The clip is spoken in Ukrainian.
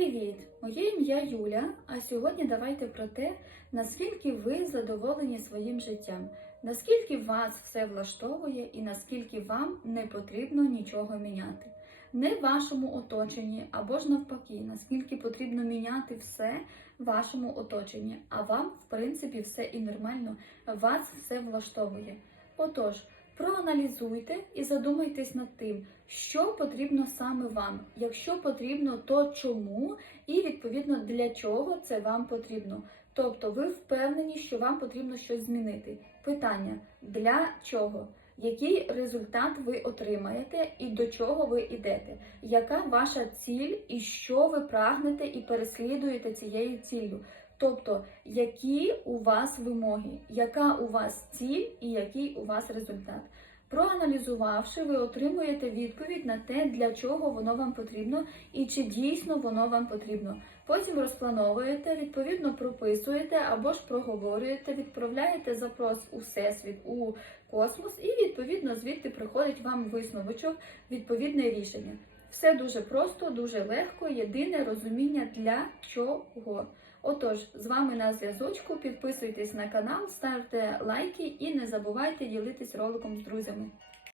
Привіт! Моє ім'я Юля. А сьогодні давайте про те, наскільки ви задоволені своїм життям, наскільки вас все влаштовує і наскільки вам не потрібно нічого міняти. Не в вашому оточенні або ж навпаки, наскільки потрібно міняти все в вашому оточенні, а вам, в принципі, все і нормально, вас все влаштовує. Отож, проаналізуйте і задумайтесь над тим, що потрібно саме вам. Якщо потрібно, то чому і відповідно для чого це вам потрібно. Тобто ви впевнені, що вам потрібно щось змінити. Питання для чого? Який результат ви отримаєте і до чого ви йдете? Яка ваша ціль і що ви прагнете і переслідуєте цією ціллю? Тобто, які у вас вимоги, яка у вас ціль і який у вас результат? Проаналізувавши, ви отримуєте відповідь на те, для чого воно вам потрібно і чи дійсно воно вам потрібно. Потім розплановуєте, відповідно прописуєте або ж проговорюєте, відправляєте запрос у всесвіт, у космос, і відповідно звідти приходить вам висновочок, відповідне рішення. Все дуже просто, дуже легко, єдине розуміння для чого. Отож, з вами на зв'язочку. Підписуйтесь на канал, ставте лайки і не забувайте ділитись роликом з друзями.